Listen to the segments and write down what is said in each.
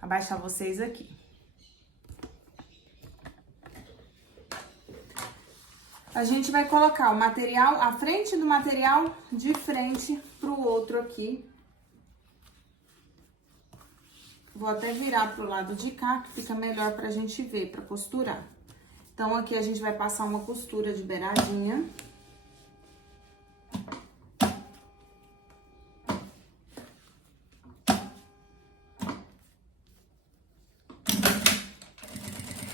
abaixar vocês aqui. A gente vai colocar o material, a frente do material de frente pro outro aqui. Vou até virar pro lado de cá, que fica melhor pra gente ver, pra costurar. Então, aqui a gente vai passar uma costura de beiradinha.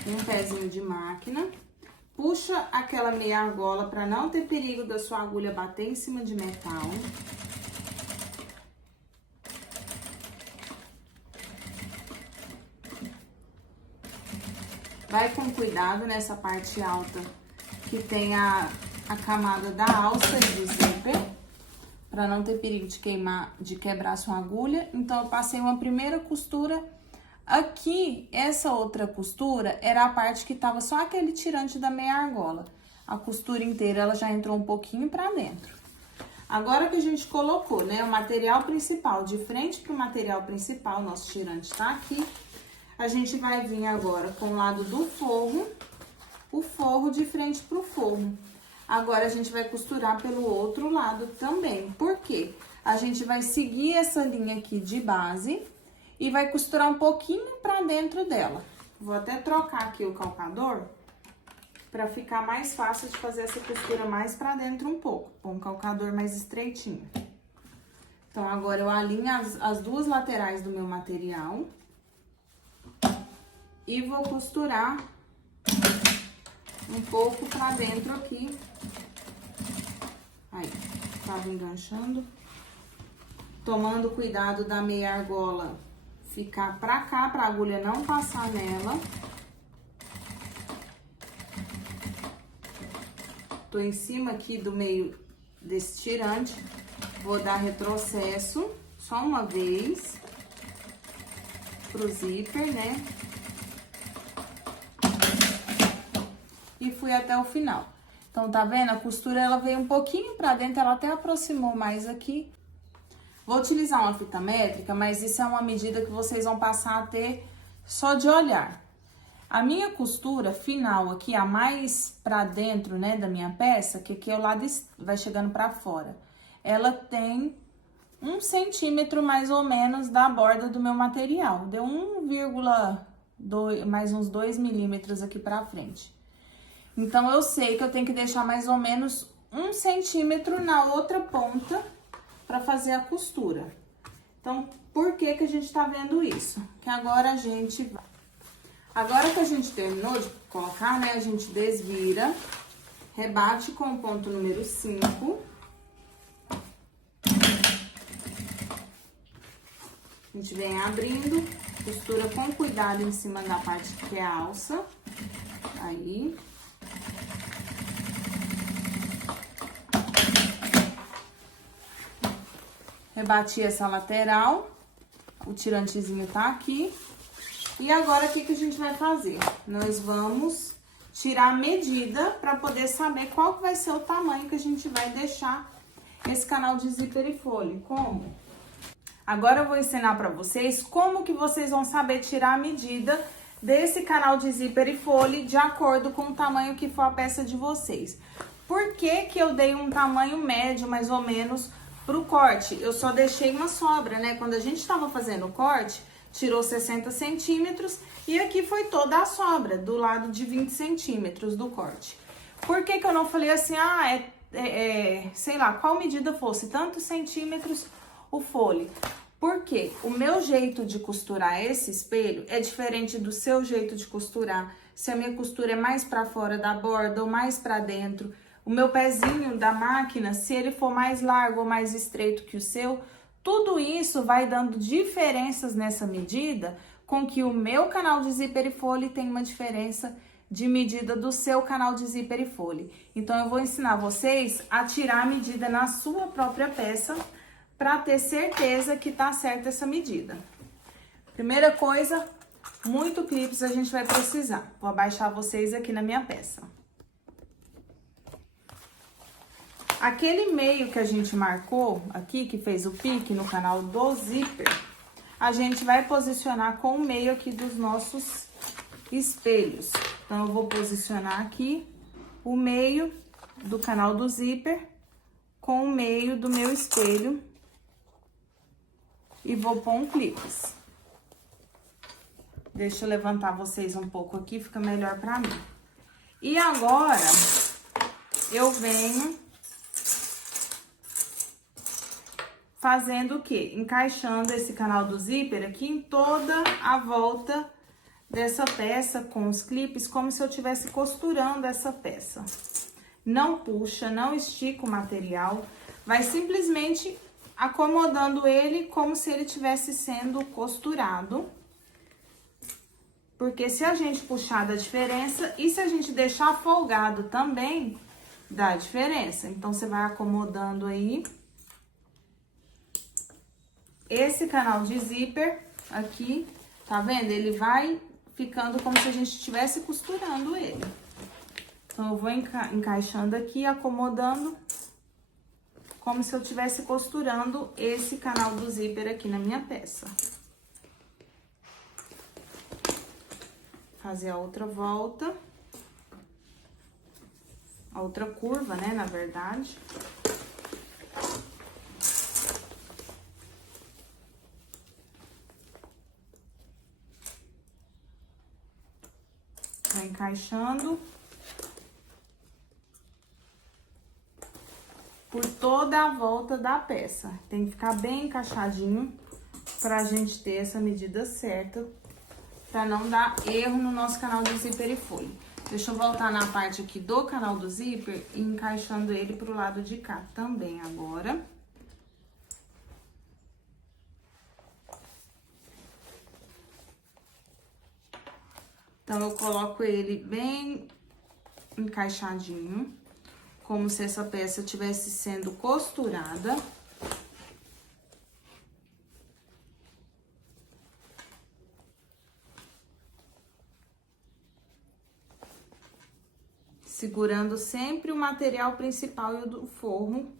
Um pezinho de máquina. Puxa aquela meia argola para não ter perigo da sua agulha bater em cima de metal. Vai com cuidado nessa parte alta que tem a camada da alça e do zíper, para não ter perigo de quebrar a sua agulha. Então, eu passei uma primeira costura. Aqui, essa outra costura era a parte que tava só aquele tirante da meia argola. A costura inteira, ela já entrou um pouquinho pra dentro. Agora que a gente colocou, né, o material principal de frente pro material principal, nosso tirante tá aqui, a gente vai vir agora com o lado do forro, o forro de frente pro forro. Agora, a gente vai costurar pelo outro lado também. Por quê? A gente vai seguir essa linha aqui de base e vai costurar um pouquinho pra dentro dela. Vou até trocar aqui o calcador pra ficar mais fácil de fazer essa costura mais pra dentro um pouco. Pôr um calcador mais estreitinho. Então, agora eu alinho as duas laterais do meu material. E vou costurar um pouco pra dentro aqui. Aí, tava enganchando. Tomando cuidado da meia argola ficar pra cá, pra agulha não passar nela. Tô em cima aqui do meio desse tirante. Vou dar retrocesso só uma vez pro zíper, né? E fui até o final. Então, tá vendo? A costura, ela veio um pouquinho pra dentro, ela até aproximou mais aqui. Vou utilizar uma fita métrica, mas isso é uma medida que vocês vão passar a ter só de olhar. A minha costura final aqui, a mais pra dentro, né, da minha peça, que aqui é o lado vai chegando pra fora, ela tem 1 centímetro mais ou menos da borda do meu material. Deu 1,2, mais uns 2 milímetros aqui pra frente. Então, eu sei que eu tenho que deixar mais ou menos 1 centímetro na outra ponta para fazer a costura. Então, por que que a gente tá vendo isso? Que agora a gente vai... Agora que a gente terminou de colocar, né, a gente desvira, rebate com o ponto número 5. A gente vem abrindo, costura com cuidado em cima da parte que é a alça. Aí... Rebati essa lateral, o tirantezinho tá aqui. E agora, o que que a gente vai fazer? Nós vamos tirar a medida para poder saber qual que vai ser o tamanho que a gente vai deixar esse canal de zíper e folha. Como? Agora, eu vou ensinar para vocês como que vocês vão saber tirar a medida desse canal de zíper e folha de acordo com o tamanho que for a peça de vocês. Por que que eu dei um tamanho médio, mais ou menos, pro corte? Eu só deixei uma sobra, né? Quando a gente tava fazendo o corte, tirou 60 centímetros e aqui foi toda a sobra, do lado de 20 centímetros do corte. Por que que eu não falei assim, sei lá, qual medida fosse, tantos centímetros o fole? Porque o meu jeito de costurar esse espelho é diferente do seu jeito de costurar. Se a minha costura é mais pra fora da borda ou mais pra dentro. O meu pezinho da máquina, se ele for mais largo ou mais estreito que o seu, tudo isso vai dando diferenças nessa medida, com que o meu canal de zíper e folha tem uma diferença de medida do seu canal de zíper e folha. Então, eu vou ensinar vocês a tirar a medida na sua própria peça, para ter certeza que tá certa essa medida. Primeira coisa, muito clipes a gente vai precisar. Vou abaixar vocês aqui na minha peça. Aquele meio que a gente marcou aqui, que fez o pique no canal do zíper, a gente vai posicionar com o meio aqui dos nossos espelhos. Então, eu vou posicionar aqui o meio do canal do zíper com o meio do meu espelho e vou pôr um clips. Deixa eu levantar vocês um pouco aqui, fica melhor pra mim. E agora, eu venho fazendo o quê? Encaixando esse canal do zíper aqui em toda a volta dessa peça com os clipes, como se eu estivesse costurando essa peça. Não puxa, não estica o material, vai simplesmente acomodando ele como se ele estivesse sendo costurado. Porque se a gente puxar dá diferença e se a gente deixar folgado também dá diferença. Então, você vai acomodando aí esse canal de zíper aqui, tá vendo? Ele vai ficando como se a gente estivesse costurando ele. Então, eu vou encaixando aqui, acomodando, como se eu estivesse costurando esse canal do zíper aqui na minha peça. Fazer a outra volta. A outra curva, né, na verdade. Vai encaixando por toda a volta da peça. Tem que ficar bem encaixadinho pra gente ter essa medida certa, pra não dar erro no nosso canal do zíper e folha. Deixa eu voltar na parte aqui do canal do zíper e encaixando ele pro lado de cá também agora. Então, eu coloco ele bem encaixadinho, como se essa peça estivesse sendo costurada. Segurando sempre o material principal e o do forro,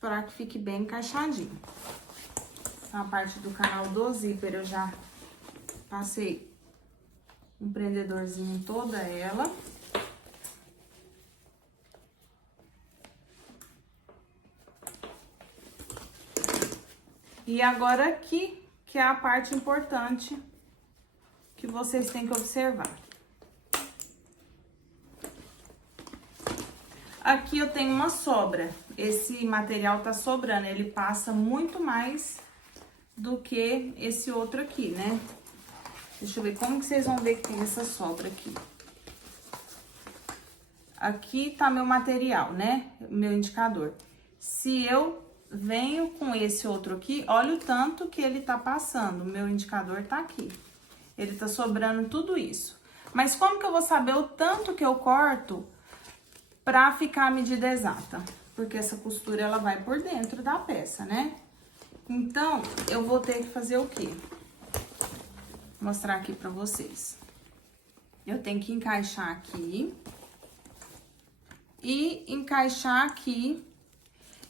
para que fique bem encaixadinho. A parte do canal do zíper eu já passei um prendedorzinho em toda ela. E agora aqui, que é a parte importante que vocês têm que observar. Aqui eu tenho uma sobra. Esse material tá sobrando, ele passa muito mais do que esse outro aqui, né? Deixa eu ver como que vocês vão ver que tem essa sobra aqui. Aqui tá meu material, né? Meu indicador. Se eu venho com esse outro aqui, olha o tanto que ele tá passando. Meu indicador tá aqui. Ele tá sobrando tudo isso. Mas como que eu vou saber o tanto que eu corto pra ficar a medida exata? Porque essa costura, ela vai por dentro da peça, né? Então, eu vou ter que fazer o quê? Vou mostrar aqui pra vocês. Eu tenho que encaixar aqui. E encaixar aqui.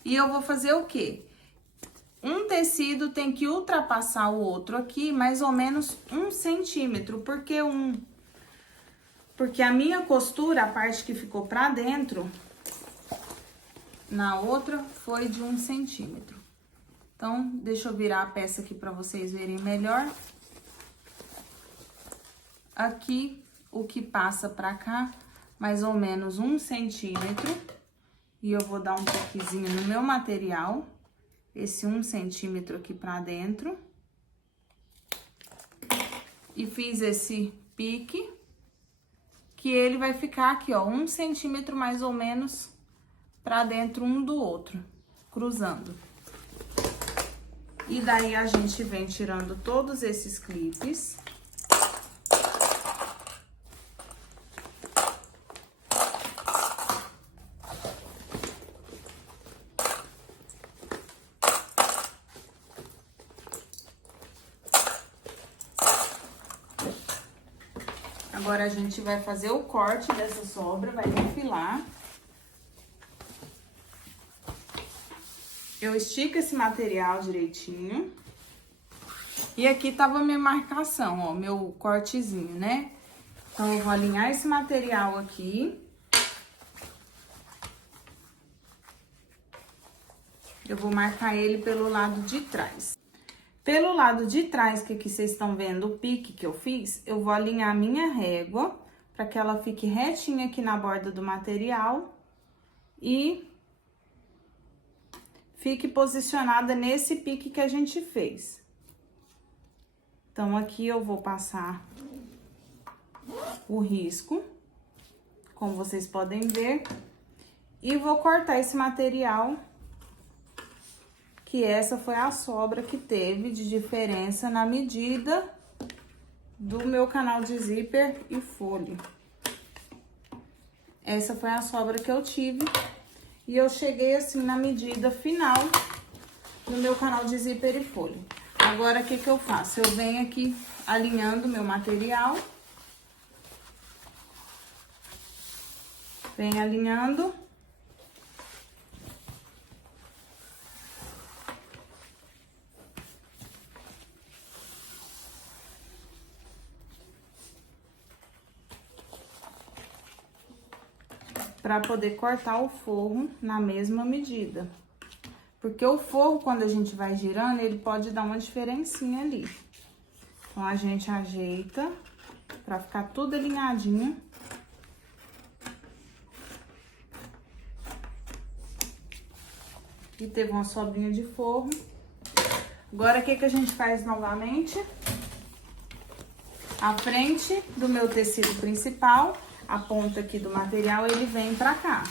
E eu vou fazer o quê? Um tecido tem que ultrapassar o outro aqui, mais ou menos 1 centímetro. Por que 1? Porque a minha costura, a parte que ficou pra dentro, na outra, foi de 1 centímetro. Então, deixa eu virar a peça aqui pra vocês verem melhor. Aqui, o que passa pra cá, mais ou menos 1 centímetro. E eu vou dar um toquezinho no meu material, esse 1 centímetro aqui pra dentro. E fiz esse pique, que ele vai ficar aqui, ó, 1 centímetro mais ou menos pra dentro um do outro, cruzando. E daí, a gente vem tirando todos esses clipes. Agora, a gente vai fazer o corte dessa sobra, vai enfilar. Eu estico esse material direitinho. E aqui tava minha marcação, ó, meu cortezinho, né? Então, eu vou alinhar esse material aqui. Eu vou marcar ele pelo lado de trás. Pelo lado de trás, que aqui vocês estão vendo o pique que eu fiz, eu vou alinhar a minha régua para que ela fique retinha aqui na borda do material e fique posicionada nesse pique que a gente fez. Então, aqui eu vou passar o risco, como vocês podem ver, e vou cortar esse material, que essa foi a sobra que teve de diferença na medida do meu canal de zíper e folha. Essa foi a sobra que eu tive e eu cheguei assim na medida final do meu canal de zíper e folha. Agora, o que que eu faço? Eu venho aqui alinhando meu material. Venho alinhando. Para poder cortar o forro na mesma medida. Porque o forro, quando a gente vai girando, ele pode dar uma diferencinha ali. Então, a gente ajeita para ficar tudo alinhadinho. E teve uma sobrinha de forro. Agora, o que que a gente faz novamente? A frente do meu tecido principal, a ponta aqui do material, ele vem pra cá.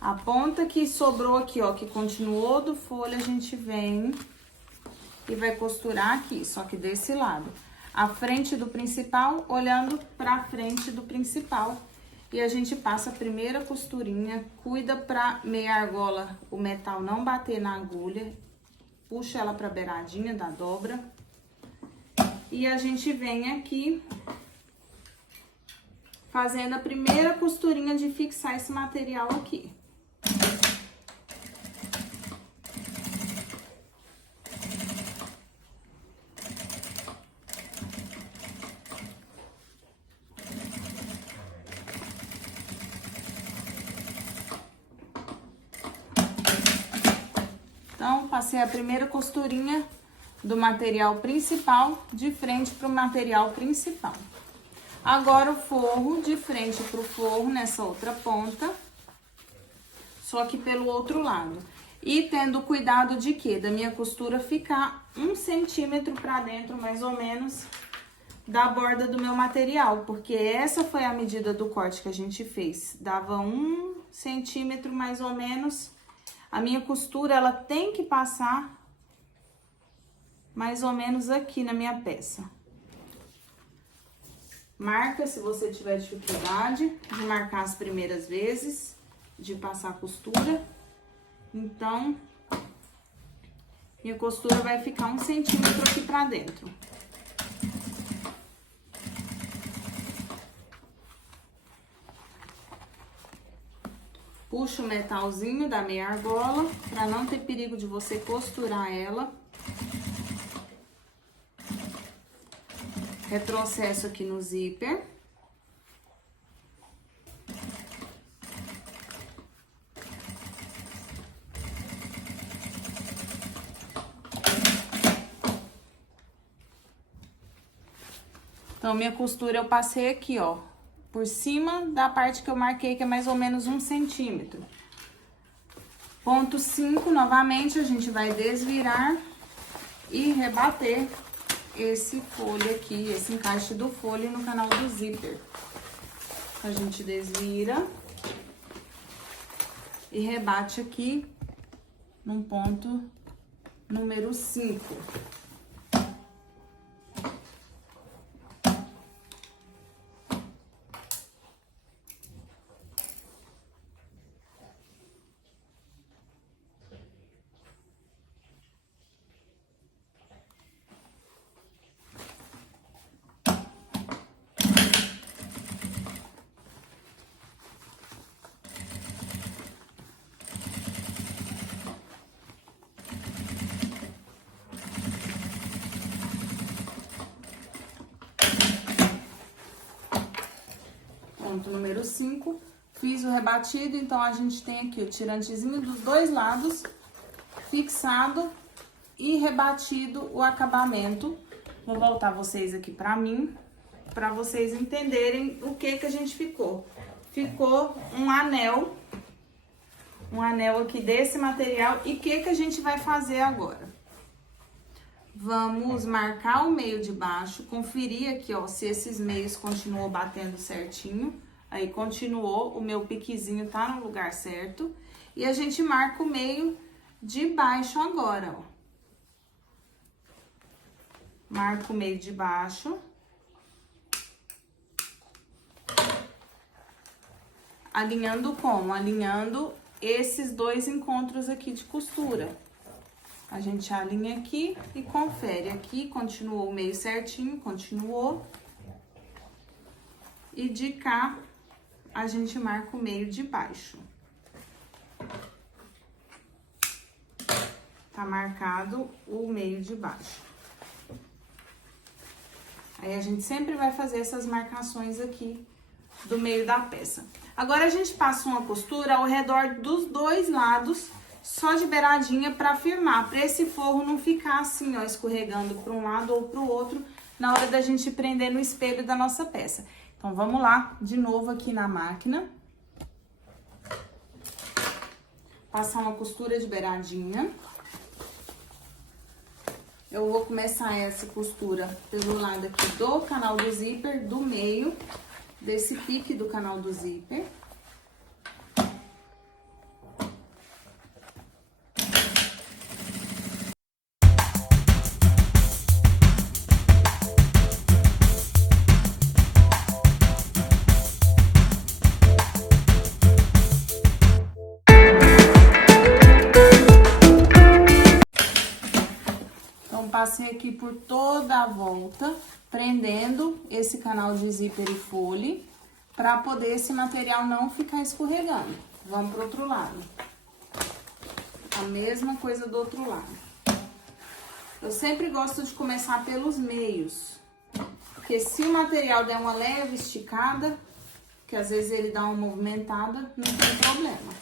A ponta que sobrou aqui, ó, que continuou do folha, a gente vem e vai costurar aqui, só que desse lado. A frente do principal, olhando pra frente do principal. E a gente passa a primeira costurinha, cuida pra meia argola, o metal não bater na agulha. Puxa ela pra beiradinha da dobra. E a gente vem aqui fazendo a primeira costurinha de fixar esse material aqui. Então, passei a primeira costurinha do material principal de frente para o material principal. Agora, o forro de frente para o forro nessa outra ponta, só que pelo outro lado. E tendo cuidado de quê? Da minha costura ficar 1 centímetro para dentro, mais ou menos, da borda do meu material. Porque essa foi a medida do corte que a gente fez. Dava 1 centímetro, mais ou menos. A minha costura, ela tem que passar mais ou menos aqui na minha peça. Marca se você tiver dificuldade de marcar as primeiras vezes, de passar a costura. Então, minha costura vai ficar 1 centímetro aqui pra dentro. Puxa o metalzinho da meia argola, pra não ter perigo de você costurar ela. Retrocesso aqui no zíper. Então, minha costura eu passei aqui, ó, por cima da parte que eu marquei, que é mais ou menos 1 centímetro. Ponto 5, novamente, a gente vai desvirar e rebater esse folho aqui, esse encaixe do folho no canal do zíper. A gente desvira e rebate aqui no ponto número 5. ponto número 5, fiz o rebatido, então a gente tem aqui o tirantezinho dos dois lados, fixado e rebatido o acabamento. Vou voltar vocês aqui pra mim, pra vocês entenderem o que a gente ficou. Ficou um anel aqui desse material. E o que a gente vai fazer agora? Vamos marcar o meio de baixo, conferir aqui, ó, se esses meios continuou batendo certinho. Aí, continuou, o meu piquezinho tá no lugar certo. E a gente marca o meio de baixo agora, ó. Marca o meio de baixo. Alinhando como? Alinhando esses dois encontros aqui de costura. A gente alinha aqui e confere. Aqui continuou o meio certinho, continuou. E de cá, a gente marca o meio de baixo. Tá marcado o meio de baixo. Aí, a gente sempre vai fazer essas marcações aqui do meio da peça. Agora, a gente passa uma costura ao redor dos dois lados, só de beiradinha pra firmar, pra esse forro não ficar assim, ó, escorregando pra um lado ou pro outro, na hora da gente prender no espelho da nossa peça. Então, vamos lá, de novo aqui na máquina. Passar uma costura de beiradinha. Eu vou começar essa costura pelo lado aqui do canal do zíper, do meio desse pique do canal do zíper. Passei aqui por toda a volta, prendendo esse canal de zíper e fole, para poder esse material não ficar escorregando. Vamos pro outro lado. A mesma coisa do outro lado. Eu sempre gosto de começar pelos meios, porque se o material der uma leve esticada, que às vezes ele dá uma movimentada, não tem problema.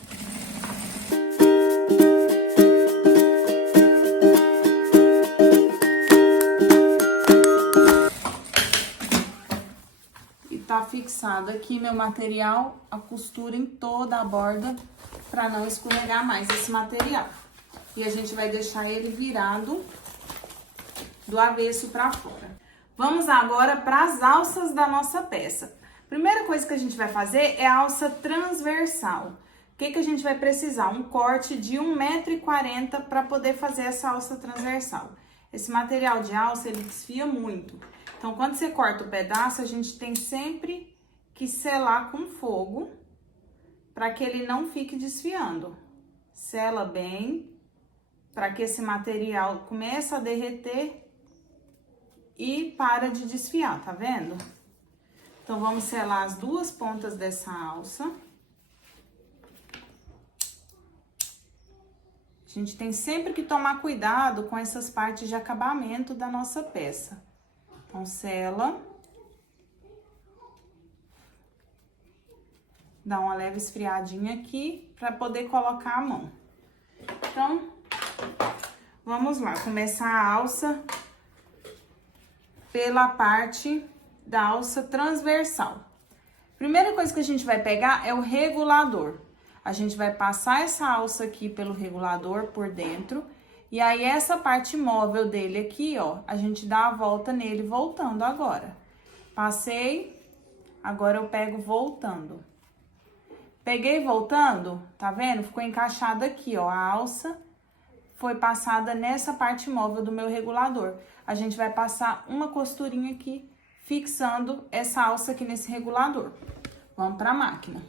Tá fixado aqui meu material, a costura em toda a borda, para não escorregar mais esse material. E a gente vai deixar ele virado do avesso para fora. Vamos agora para as alças da nossa peça. Primeira coisa que a gente vai fazer é a alça transversal. O que a gente vai precisar? Um corte de 1,40 m para poder fazer essa alça transversal. Esse material de alça, ele desfia muito. Então, quando você corta o pedaço, a gente tem sempre que selar com fogo para que ele não fique desfiando. Sela bem para que esse material comece a derreter e para de desfiar, tá vendo? Então, vamos selar as duas pontas dessa alça. A gente tem sempre que tomar cuidado com essas partes de acabamento da nossa peça. Então, sela. Dá uma leve esfriadinha aqui para poder colocar a mão. Então, vamos lá, começar a alça pela parte da alça transversal. Primeira coisa que a gente vai pegar é o regulador. A gente vai passar essa alça aqui pelo regulador por dentro. E aí, essa parte móvel dele aqui, ó, a gente dá a volta nele, voltando agora. Passei, agora eu pego voltando. Peguei voltando, tá vendo? Ficou encaixado aqui, ó, a alça foi passada nessa parte móvel do meu regulador. A gente vai passar uma costurinha aqui, fixando essa alça aqui nesse regulador. Vamos pra máquina.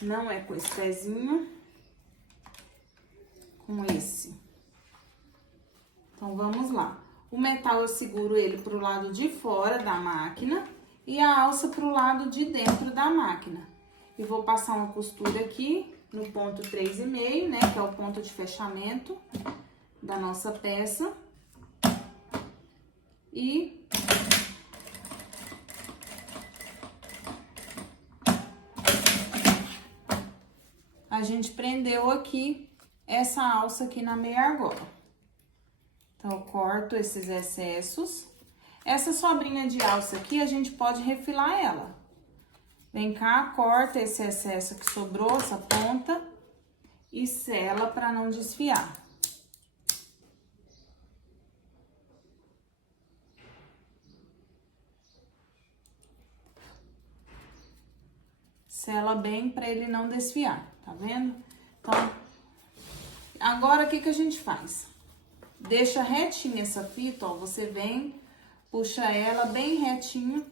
Não é com esse pezinho, com esse. Então, vamos lá. O metal eu seguro ele pro lado de fora da máquina e a alça pro lado de dentro da máquina. E vou passar uma costura aqui no ponto 3,5, né, que é o ponto de fechamento da nossa peça. e a gente prendeu aqui essa alça aqui na meia argola. Então, eu corto esses excessos. Essa sobrinha de alça aqui, a gente pode refilar ela. Vem cá, corta esse excesso que sobrou, essa ponta, e sela para não desfiar. Sela bem para ele não desfiar, tá vendo? Então, agora o que que a gente faz? Deixa retinha essa fita, ó, você vem, puxa ela bem retinho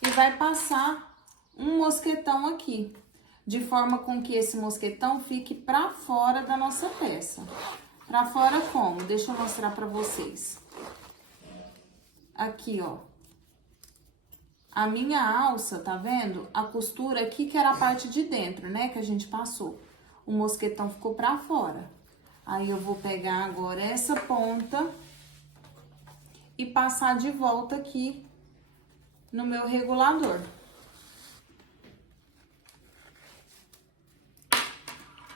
e vai passar um mosquetão aqui, de forma com que esse mosquetão fique pra fora da nossa peça. Pra fora como? Deixa eu mostrar pra vocês. Aqui, ó. A minha alça, tá vendo? A costura aqui que era a parte de dentro, né, que a gente passou. O mosquetão ficou pra fora. Aí, eu vou pegar agora essa ponta e passar de volta aqui no meu regulador.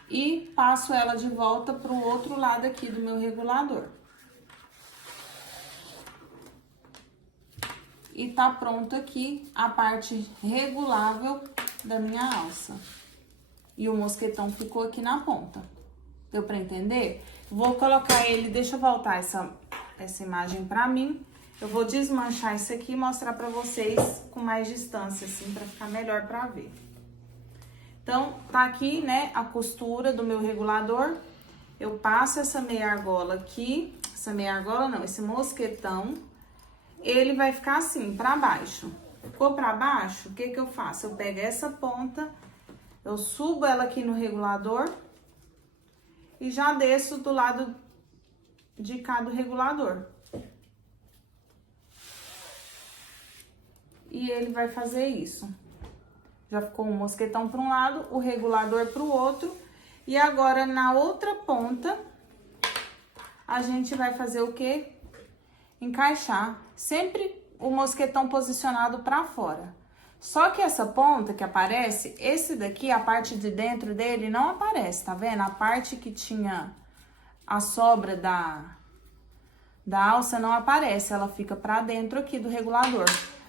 E passo ela de volta pro outro lado aqui do meu regulador. E tá pronto aqui a parte regulável da minha alça. E o mosquetão ficou aqui na ponta. Deu pra entender? Vou colocar ele, deixa eu voltar essa imagem pra mim. Eu vou desmanchar isso aqui e mostrar pra vocês com mais distância, assim, pra ficar melhor pra ver. Então, tá aqui, né, a costura do meu regulador. Eu passo essa meia argola aqui, esse mosquetão. Ele vai ficar assim, pra baixo. Ficou pra baixo, o que que eu faço? Eu pego essa ponta, eu subo ela aqui no regulador e já desço do lado de cá do regulador. E ele vai fazer isso. Já ficou um mosquetão para um lado, o regulador para o outro. E agora, na outra ponta, a gente vai fazer o quê? Encaixar sempre o mosquetão posicionado para fora. Só que essa ponta que aparece, esse daqui, a parte de dentro dele, não aparece, tá vendo? A parte que tinha a sobra da alça não aparece, ela fica pra dentro aqui do regulador.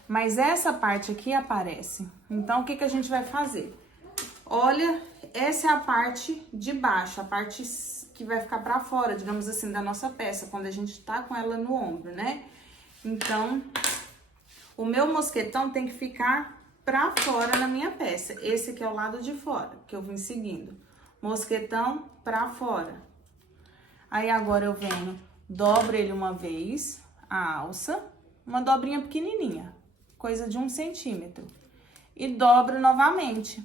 Mas essa parte aqui aparece. Então, o que que a gente vai fazer? Olha, essa é a parte de baixo, a parte que vai ficar pra fora, digamos assim, da nossa peça, quando a gente tá com ela no ombro, né? Então, o meu mosquetão tem que ficar pra fora na minha peça. Esse aqui é o lado de fora, que eu vim seguindo. Mosquetão pra fora. Aí, agora eu venho, dobro ele uma vez, a alça, uma dobrinha pequenininha, coisa de 1 centímetro. E dobro novamente,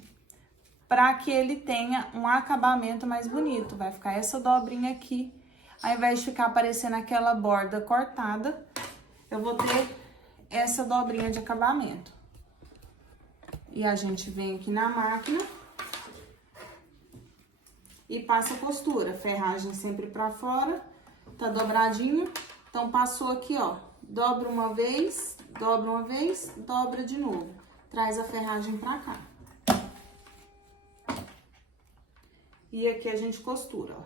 pra que ele tenha um acabamento mais bonito. Vai ficar essa dobrinha aqui, ao invés de ficar aparecendo aquela borda cortada, eu vou ter essa dobrinha de acabamento. E a gente vem aqui na máquina e passa a costura. Ferragem sempre pra fora, tá dobradinho. Então, passou aqui, ó, dobra uma vez, dobra de novo. Traz a ferragem pra cá. E aqui a gente costura, ó.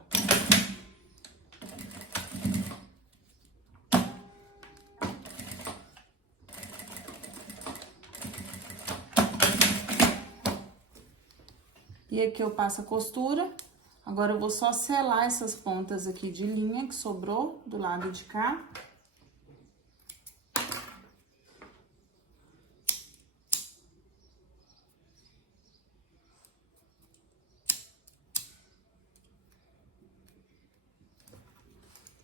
E aqui eu passo a costura. Agora, eu vou só selar essas pontas aqui de linha que sobrou do lado de cá.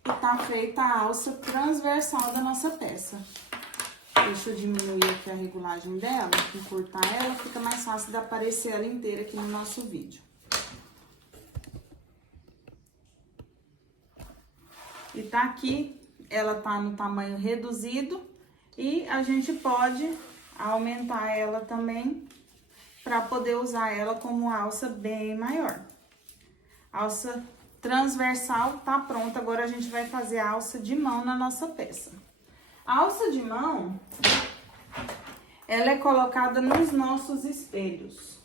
E tá feita a alça transversal da nossa peça. Deixa eu diminuir aqui a regulagem dela, encurtar ela, fica mais fácil de aparecer ela inteira aqui no nosso vídeo. E tá aqui, ela tá no tamanho reduzido e a gente pode aumentar ela também para poder usar ela como alça bem maior. Alça transversal tá pronta, agora a gente vai fazer a alça de mão na nossa peça. A alça de mão, ela é colocada nos nossos espelhos.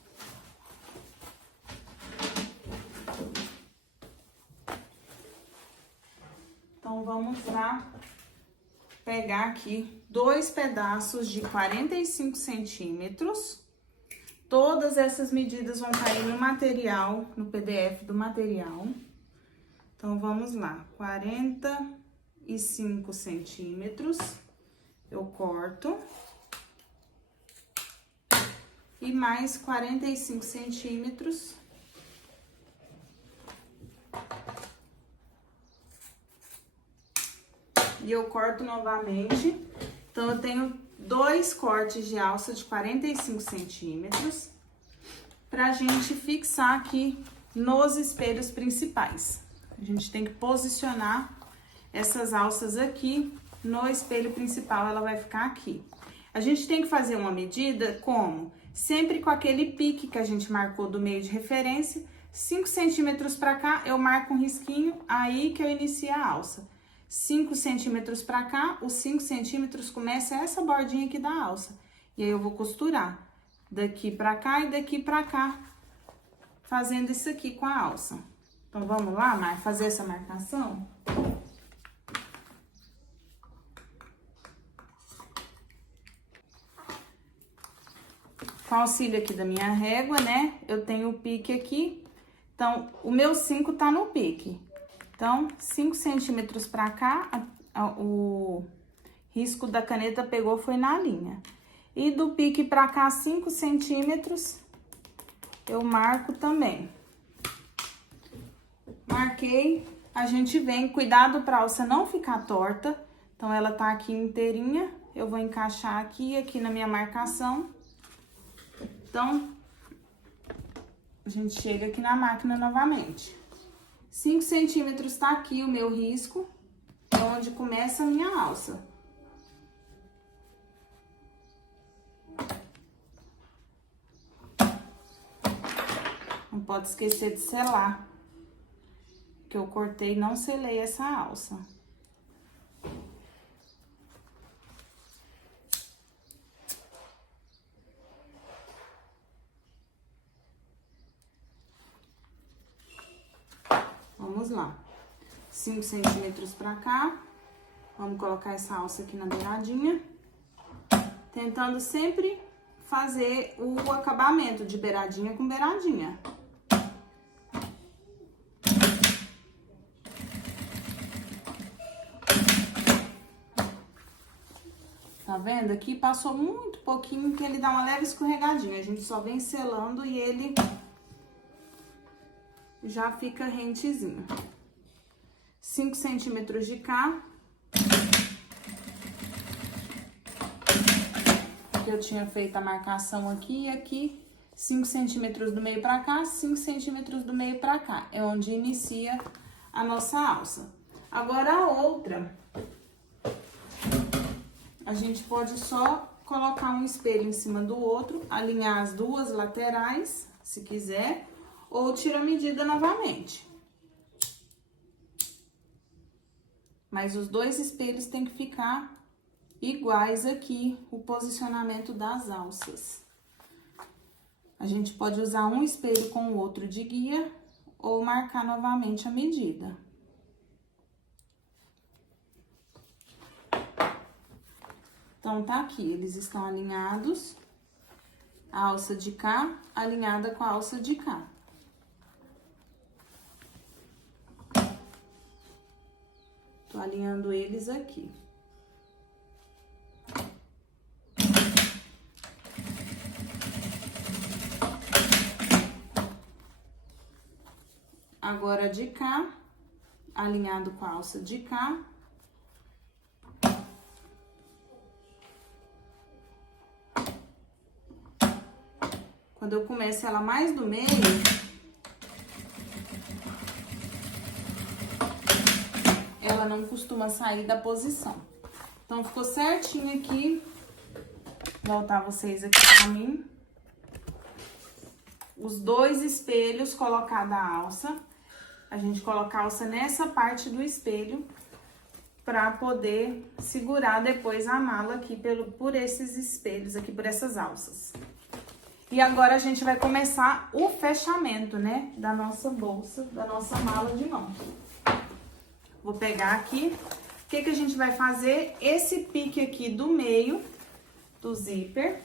Então, vamos lá pegar aqui 2 pedaços de 45 centímetros. Todas essas medidas vão cair no material, no PDF do material. Então, vamos lá, 45 centímetros, eu corto. E mais 45 centímetros. E eu corto novamente. Então, eu tenho 2 cortes de alça de 45 centímetros. Pra gente fixar aqui nos espelhos principais. A gente tem que posicionar essas alças aqui no espelho principal, ela vai ficar aqui. A gente tem que fazer uma medida como? Sempre com aquele pique que a gente marcou do meio de referência, 5 centímetros pra cá, eu marco um risquinho, aí que eu inicio a alça. 5 centímetros pra cá, os 5 centímetros começa essa bordinha aqui da alça. E aí eu vou costurar daqui pra cá e daqui pra cá, fazendo isso aqui com a alça. Então, vamos lá, Mar, fazer essa marcação? Com o auxílio aqui da minha régua, né? Eu tenho o pique aqui. Então, o meu 5 tá no pique. Então, 5 centímetros pra cá, o risco da caneta pegou, foi na linha. E do pique pra cá, 5 centímetros, eu marco também. Marquei, a gente vem, cuidado pra alça não ficar torta. Então, ela tá aqui inteirinha, eu vou encaixar aqui na minha marcação. Então, a gente chega aqui na máquina novamente. 5 centímetros tá aqui o meu risco, onde começa a minha alça. Não pode esquecer de selar, que eu cortei e não selei essa alça. Vamos lá, 5 centímetros pra cá, vamos colocar essa alça aqui na beiradinha, tentando sempre fazer o acabamento de beiradinha com beiradinha. Tá vendo? Aqui passou muito pouquinho que ele dá uma leve escorregadinha, a gente só vem selando e ele já fica rentezinho. 5 centímetros de cá. Aqui eu tinha feito a marcação aqui e aqui. 5 centímetros do meio pra cá, 5 centímetros do meio pra cá. É onde inicia a nossa alça. Agora, a outra, a gente pode só colocar um espelho em cima do outro, alinhar as duas laterais, se quiser, ou tira a medida novamente. Mas os 2 espelhos tem que ficar iguais aqui, o posicionamento das alças. A gente pode usar um espelho com o outro de guia, ou marcar novamente a medida. Então, tá aqui, eles estão alinhados, a alça de cá, alinhada com a alça de cá. Tô alinhando eles aqui. Agora, de cá, alinhado com a alça de cá. Quando eu começo ela mais do meio, ela não costuma sair da posição. Então, ficou certinho aqui. Vou voltar vocês aqui pra mim. Os 2 espelhos, colocar da alça. A gente coloca a alça nessa parte do espelho. pra poder segurar depois a mala aqui por esses espelhos aqui, por essas alças. E agora a gente vai começar o fechamento, né, da nossa bolsa, da nossa mala de mão. Vou pegar aqui, o que que a gente vai fazer? Esse pique aqui do meio do zíper,